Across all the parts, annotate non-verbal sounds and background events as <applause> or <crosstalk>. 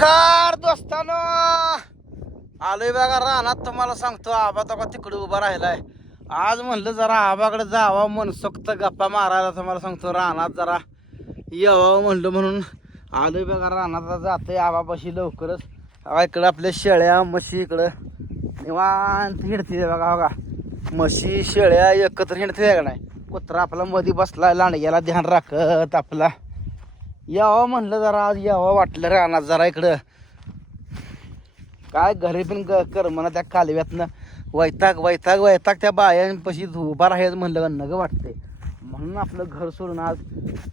Car दोस्तानो. आलोय बघा रानात तुम्हाला सांगतो आबा तो का तिकडे उभा राहिलाय. आज म्हणलं जरा आबाकडे जावा मनसोक्त गप्पा मारायला तुम्हाला सांगतो रानात जरा यावं म्हणलं म्हणून. आलोय बघा रानात आता जातोय आबापाशी लवकरच. इकडं आपल्या शेळ्या म्हशी इकडं. निवांत हिंडते बघा हो बघा म्हशी शेळ्या एकत्र हिंडते का नाही? कुत्रा आपला मध्ये बसलाय लांडग्याला ध्यान राखत आपला. यावं म्हणलं जरा आज यावं वाटलं रानात जरा इकडं. काय घरी पण ग- कर म्हणा त्या कालव्यातनं. वैताग वैताग वैताग त्या बायांपाशी उभा राहायचं म्हणलं का नग वाटते म्हणून आपलं घर सोडून आज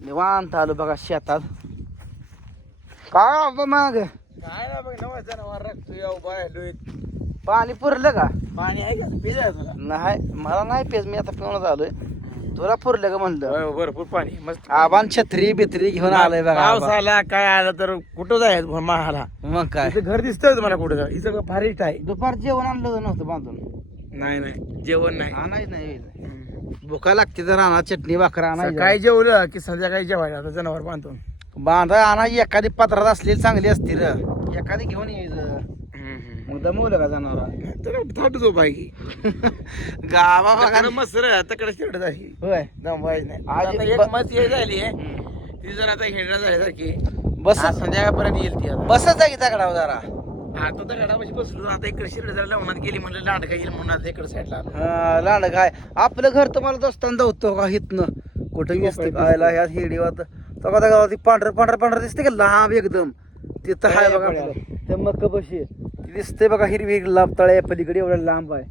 निवांत आलो बघा शेतात. काय मग? काय ना बघ नवा जनावर राखतोय उभा राहिलोय. पाणी पुरलं का? पाणी आहे का? पिजा तुला? नाही मला नाही पेज मी आता पिऊनच आलोय. तुला पुरलं का म्हणलं. होय, भरपूर पाणी मस्त आबान छत्री बित्री घेऊन आलोय बघा पाऊस आबा. आला काय आलं तर कुठं जायचं महाला? मग काय? इथं घर दिसतंय तुम्हाला कुठं जा इथं फार आहे दुपार जेवण आणलं होतं नव्हतं बांधून. नाही नाही. जेवण नाही. आणायच नाही हम्म. भुका लागते तर आणा चटणी भाकर आणायची. सकाळी जेवलं की संध्याकाळी जेवायला आता जनावर बांधून. बांधा आणा एखादी पत्रात असलेली चांगली असते र. एखादी घेऊन यायचं मग दमवलं का जनावर तर थाटच उभा आहे की. गावा बघा तकडं मस्त रे तकडे तेवढं आहे होय. दमवायचं नाही. आज आता एक मस्त हे झाली. आहे ती जर आता हिंडा झाल्यासारखी बस आज संध्याकाळपर्यंत येईल ती आता. बसच आहे की जरा. आता तर गडापाशी बसलो. आता इकडे शिरड जरा लावण्यात गेली म्हणलं लांडका येईल म्हणून आता इकडे साईडला. हा, लांड काय आपलं घर तुम्हाला दोस्तान धावतो का हितनं कुठं दिसतं कायला ह्या हिडीवात तो का गावात पांढरं पांढरं पांढरं दिसते का? लांब एकदम. तिथं हाय बघा. ते मक्क बशी ती दिसते बघा हिरवी हिरवी लांब तळ्या पलीकडे एवढं लांब आहे.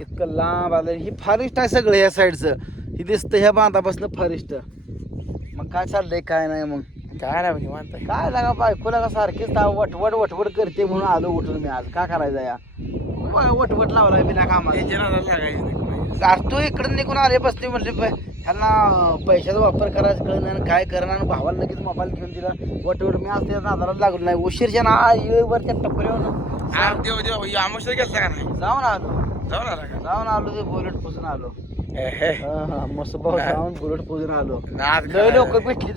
इतकं लांब आलं ही फॉरेस्ट आहे सगळं ह्या साईडचं ही दिसतं ह्या बांधापासून फॉरेस्ट मग काय चाललंय काय नाही मग? काय नाही आहे. काय लागा बायकोला सारखीच वटवट वटवट करते म्हणून आलो उठून मी आज. का करायचं या? वटवट लावलाय बिना कामाला. हे जनाला लागायचं तू इकडे निघून आले बसते म्हणले प- ह्यांना पैशाचा वापर करायचा नाही आणि काय करणार आणि भावाला लगेच मोबाईल घेऊन दिला. वटवट मी आज त्या नादाला लागलो नाही. उशीरच्या ना येळीवर त्या देव देव गेलता का नाही? जाऊन आलो. जाऊन आला का? जाऊन आलो ते बुलेट पुसून आलो. मस्त भाऊ. जाऊन बुलेट पुसून आलो. लय लोक. भेटली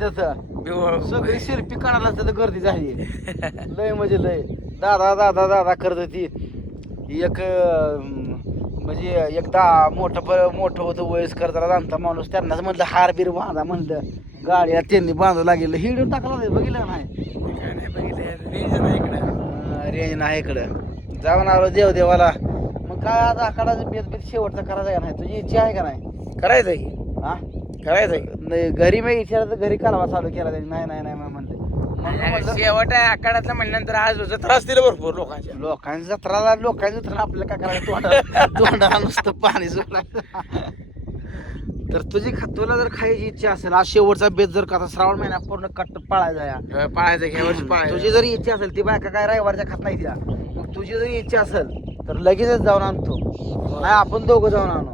बिव- सगळी शिल्पी काढायला तिथं गर्दी झाली. <laughs> लय म्हणजे लय. दादा दादा दादा करत होती. एक म्हणजे एकदा मोठं प- मोठं होतं वयस्कर जरा जाणता माणूस त्यांनाच म्हणलं हार बीर बांधा म्हणलं. गाडीला त्यांनी बांधू लागेल हिडून टाकला नाही बघितलं नाही काय नाही? बघितलं रेंज नाही इकडे. अं, रेंज नाही इकडं जाऊन आलो देवदेवाला. मग काय आता आकाडाचं बेत बेत शेवटचा करायचा का नाही? तुझी इच्छा आहे का नाही? करायचं आहे की? हा? करायचं? नाही, घरी मी विचारलं तर घरी कालवा चालू केला त्यांनी. नाही नाही नाही म्हणलं शेवट आहे आकाडातलं म्हणल्यानंतर आज त्रास दिला भरपूर लोकांच्या लोकांच्या जत्राला लोकांच्या जत्रा आपल्याला काय करायचं? <laughs> तोंडाला नुसतं पाणी सोडायचं. तर तुझी तुला जर खायची इच्छा असेल आज शेवटचा बेत जर का श्रावण महिना पूर्ण कट्ट पाळायचा या. पाळायचं घ्या वर्षी पाळायचं. तुझी जरी इच्छा असेल ती बायका काय रविवारच्या खात नाही त्या मग तुझी जरी इच्छा असेल तर लगेचच जाऊन आणतो. नाही आपण दोघं जाऊन आणू.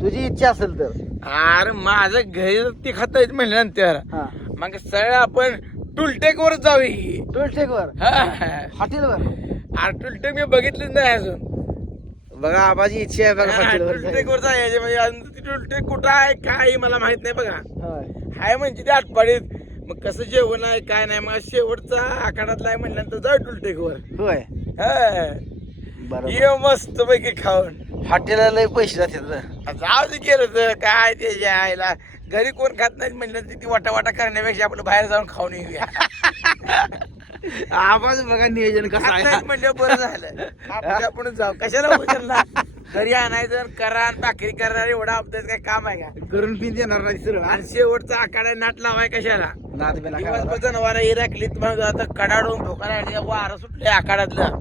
तुझी इच्छा असेल तर. अरे माझं घरी ते खाता म्हणल्यानंतर. हा. मग सरळ आपण टुलटेक वर जावी. टोलटेकवर? हा. हॉटेलवर? अरे टुलटेक मी बघितलीच नाही अजून. बघा आबाजी इच्छा आहे बघा टुलटेक वर जायचे. म्हणजे अजून ती टुलटेक कुठं आहे काय आहे मला माहीत नाही बघा. होय. हाय म्हणजे ते आठवडीत मग कसं जेवण आहे काय नाही मग शेवटचा आखाडातला आहे म्हणल्यानंतर जाऊ टुलटेक वर होय बरोबर. ये मस्त पैकी खाऊन. हॉटेलला लय पैसे जातात. जाऊ दे गेलं तर काय त्याच्या आईला घरी कोण खात नाही म्हणलं ती वाटा वाटा करण्यापेक्षा आपलं बाहेर जाऊन खाऊन येऊया. आवाज बघा नियोजन कसं म्हणलं बरं झालं. आपण आपण जाऊ. कशाला उचलला? घरी आणायचं आणि करा आणि भाकरी करणार एवढा अभ्यास काय काम आहे का? करून पिन देणार नाही सरळ. आणि शेवटचा आखाडा नाट लावाय कशाला? दिवसभर जनावर हे राखलीत मग आता कडाडून भोका लागली वारं सुटले आखाड्यातलं.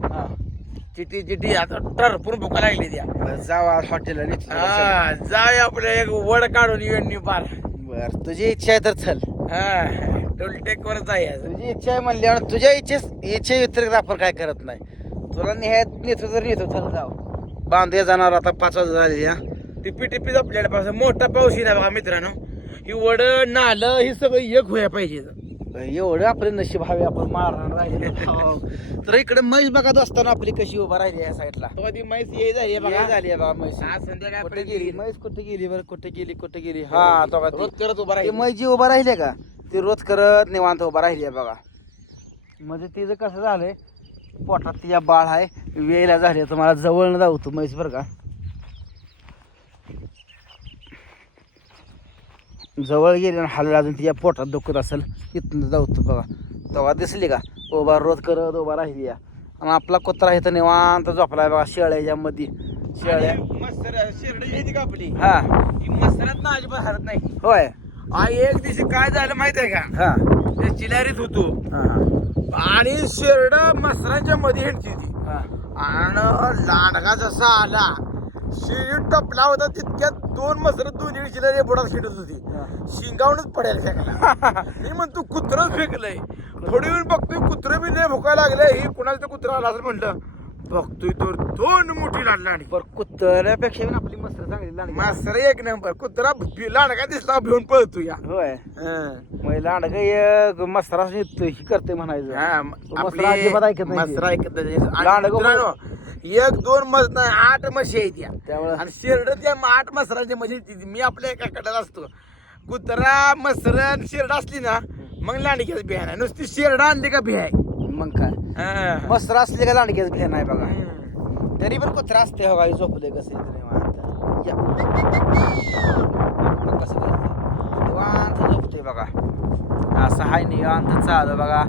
चिटी चिटी आता टरपूर भोका लागली त्या. जावा हॉटेलला निघतो हा, जाऊया आपल्या एक वड काढून येऊन निपार. बर तुझी इच्छा आहे तर चल. हा टोलटेक वर जायचं तुझी इच्छा आहे म्हणल्यावर तुझ्या इच्छे इच्छे व्यतिरिक्त आपण काय करत नाही. तुला निहायत नेतो तर नेतो चल जाऊ. बांधे जाणार आता पाच वाजता झाले या टिप्पी टिप्पी आपल्याला पाऊस मोठा पाऊस येणार बघा मित्रांनो. ही वड नालं ही सगळं एक व्हायला पाहिजे. एवढं आपले नशीब हवे आपण मारणार राहिले तर इकडे म्हैस बघत असताना आपली कशी उभा राहिली या साईडला? ती म्हैस ये झाली बघा. बघा झाली आहे बघा म्हैस. आज संध्याकाळ कुठे गेली? म्हैस कुठे गेली बरं? कुठे गेली? कुठे गेली? हा तो का रोज करत उभा राहील. म्हैस जी उभा राहिली का ती रोज करत निवांत उभा राहिली आहे बघा. म्हणजे तिचं कसं झालंय पोटात तिच्या बाळ आहे वेळेला झाली तर मला जवळ जाऊ तू म्हैस बरं का. जवळ गेली आणि हलत अजून तिच्या पोटात दुखत असेल इथनं जाऊ तू बघा. तेव्हा दिसली का? उभा रोध करत उभा राहिली या. आणि आपला कुत्रा इथं निवांत झोपलाय बघा शेळ्याच्या मध्ये शेळ्या. हा मस्तरात ना अजिबात हरत नाही. होय. एक दिवशी काय झालं माहीत आहे का? हा. ते चिलारीत होतो. हा आणि शेरड मसरांच्या मध्ये ती हा. आणि लांडगा जसा आला शिडी टपला होता तितक्यात दोन मसर दोन्ही चिलारी बुडात शिडत होती. शिंगावूनच पडायला फेकला <laughs> मी म्हणतो कुत्र फेकलंय. थोडी वेळ बघतोय कुत्र बी लय भुकायला लागलंय ही कुणाला तर कुत्रा आला असं म्हणलं. बघतोय तर दोन मोठी लांडलांडी. पर कुत्र्यापेक्षा पण आपली मस्त चांगली लांडगी. मास्तर एक नंबर. कुत्रा लांडगा दिसला भिवून पळतो या. होय. हं. मग लांडग मस्तरा ही करते म्हणायचं. हा, मस्तर अजिबात ऐकत एक दोन मस नाही आठ म्हशी आहेत या. त्यामुळं आणि शेरड त्या आठ मसराच्या म्हशी ती- मी आपल्या एका कडाला असतो. कुत्रा मसर आणि शेरड असली ना मग लांडग्याच बिहान आहे. नुसती शेरड आणली का बिहाय मग काय. मस्त असले का लांडग्याच भेट नाही बघा. तरी पण कुत्रा असते हो काही झोपले कसं कसं. निवांत झोपते बघा. असं हाय निवांत चालू बघा.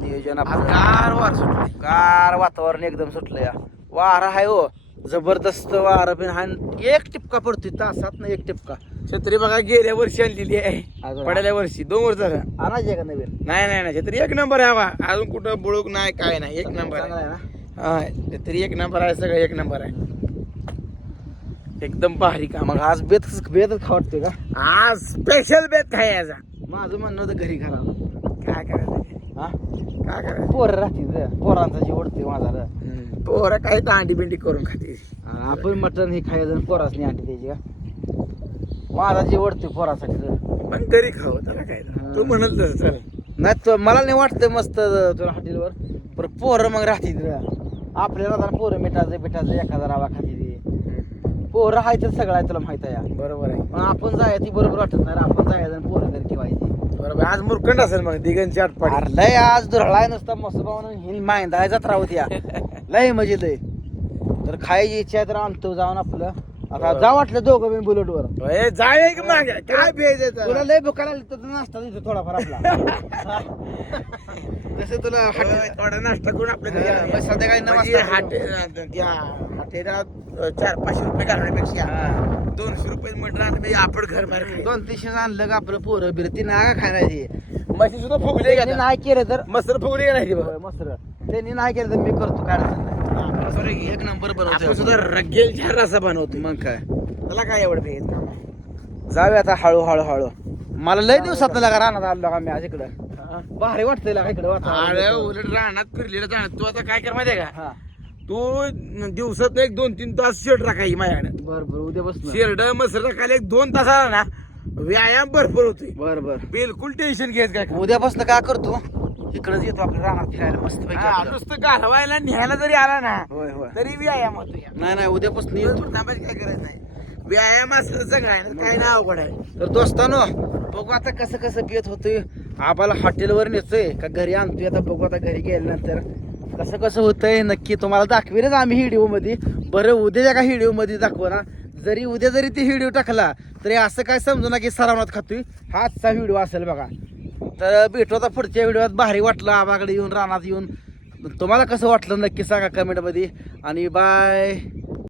नियोजन गार वार सुटली. गार वातावरण एकदम सुटलं या वारा हाय हो. जबरदस्त वारा पण हाय एक टिपका पडतोय तासात ना एक टिपका. छत्री बघा गेल्या वर्षी आणलेली आहे? पडल्या वर्षी दोन वर्ष झालं. आणायचे का नवीन? नाही नाही नाही छत्री एक नंबर आहे बा अजून कुठं बुळूक नाही काय नाही एक नंबर आहे. हा छत्री एक नंबर आहे सगळं एक नंबर आहे. एकदम भारी काम. मग आज बेत बेतच खावटते का? आज स्पेशल बेत खायचा माझं म्हणणं होतं घरी खराब. काय करायचं? हा? काय करायचं? पोरं राहतील पोरांचा जीव ओढते माझा. पोरं काय दांडी बिंडी करून खाते. आपण मटण हे खायचं नाही आणते त्याची का? माझा जीव ओढते पोरासाठी. पण घरी खाऊ त्याला काय तू चल. नाही तर मला नाही वाटतं मस्त तुला हॉटेलवर. पण पोरं मग राहतील रे. आपल्याला पोरं मिठाचं पिठाचं एखादा रावा खाती पोरं हाय तर सगळं आहे तुला माहीत आहे. बरोबर आहे. पण आपण जायचं ती बरोबर वाटत नाही. आपण जायचं पोरं घरी ठेवायची. बरोबर आज मुरकंड असेल मग दिगनची आठ लय आज दुरळाय नुसता मस्त पाहून हिल मांदा जात राहत या. <laughs> लय म्हणजे लय तर खायची इच्छा आहे तर आणतो जाऊन आपलं. आता जा वाटलं दोघं बिन बुलेट वर. ए, जाय की मागे. काय भेजायचं तुला लय भुका लागली तर नाश्ता देतो थोडाफार आपला. <laughs> तसं तुला हॉटेल थोडा नाश्ता करून आपल्या घरी हा. मग संध्याकाळी नऊ म्हणजे वाजता हॉटे- त्या हॉटेलात चार पाचशे रुपये घालण्यापेक्षा दोनशे रुपये म्हटलं आता मी आपण घर बाहेर. दोन तीनशे आणलं का आपलं पोरं बिर. ती नागा खायची म्हशी सुद्धा फुगले त्यांनी का नाही केलं तर मस्त फुगले का नाही ती बघ? मस्त. त्यांनी नाही केलं तर मी करतो काय अडचण नाही. एक नंबर आपण बनवतो सुद्धा रगेल झार रसा बनवतो. मग काय? त्याला काय एवढं भेट जाऊया आता हळू हळू हळू. मला लय दिवसात लागा राहणार आलो का मी आज इकडं. भारी वाटतंय लागा इकडं अरे वातावरण. उलट रानात फिरलेलं जाणार तू आता काय कर माहितीये का? हा. तू दिवसात एक दोन तीन तास शेड राखायची माझ्याकडे. बर बर उद्या बस शेरड मसर राखायला एक दोन तास आला ना व्यायाम भरपूर होतोय. बर बर. बिलकुल टेन्शन घ्यायचं काय. उद्यापासून काय करतो? इकडंच येतो आपल्या रानात फिरायला मस्त हा, नुसतं घालवायला न्यायला जरी आला ना होय होय. तरी व्यायाम होतोय. नाही नाही उद्यापासून येतो. दिवसभर थांबायचं काय करायचं नाही. व्यायाम असलं सगळं आहे ना, काय ना अवघड आहे. तर दोस्तानो बघू आता कसं कसं बेत होतोय. आम्हाला हॉटेलवर नेतोय का घरी आणतोय आता बघू आता घरी गेल्यानंतर. कसं कसं होतंय नक्की तुम्हाला दाखवेलच आम्ही व्हिडिओमध्ये बरं उद्याच्या का व्हिडिओमध्ये दाखवा ना जरी उद्या जरी ते व्हिडिओ टाकला तरी असं काय समजू ना की सरावनात खातोय. हा आजचा व्हिडिओ असेल बघा. तर भेटू आता पुढच्या व्हिडिओत. भारी वाटलं आम्हाकडे येऊन रानात येऊन. तुम्हाला कसं वाटलं नक्की सांगा कमेंटमध्ये. आणि बाय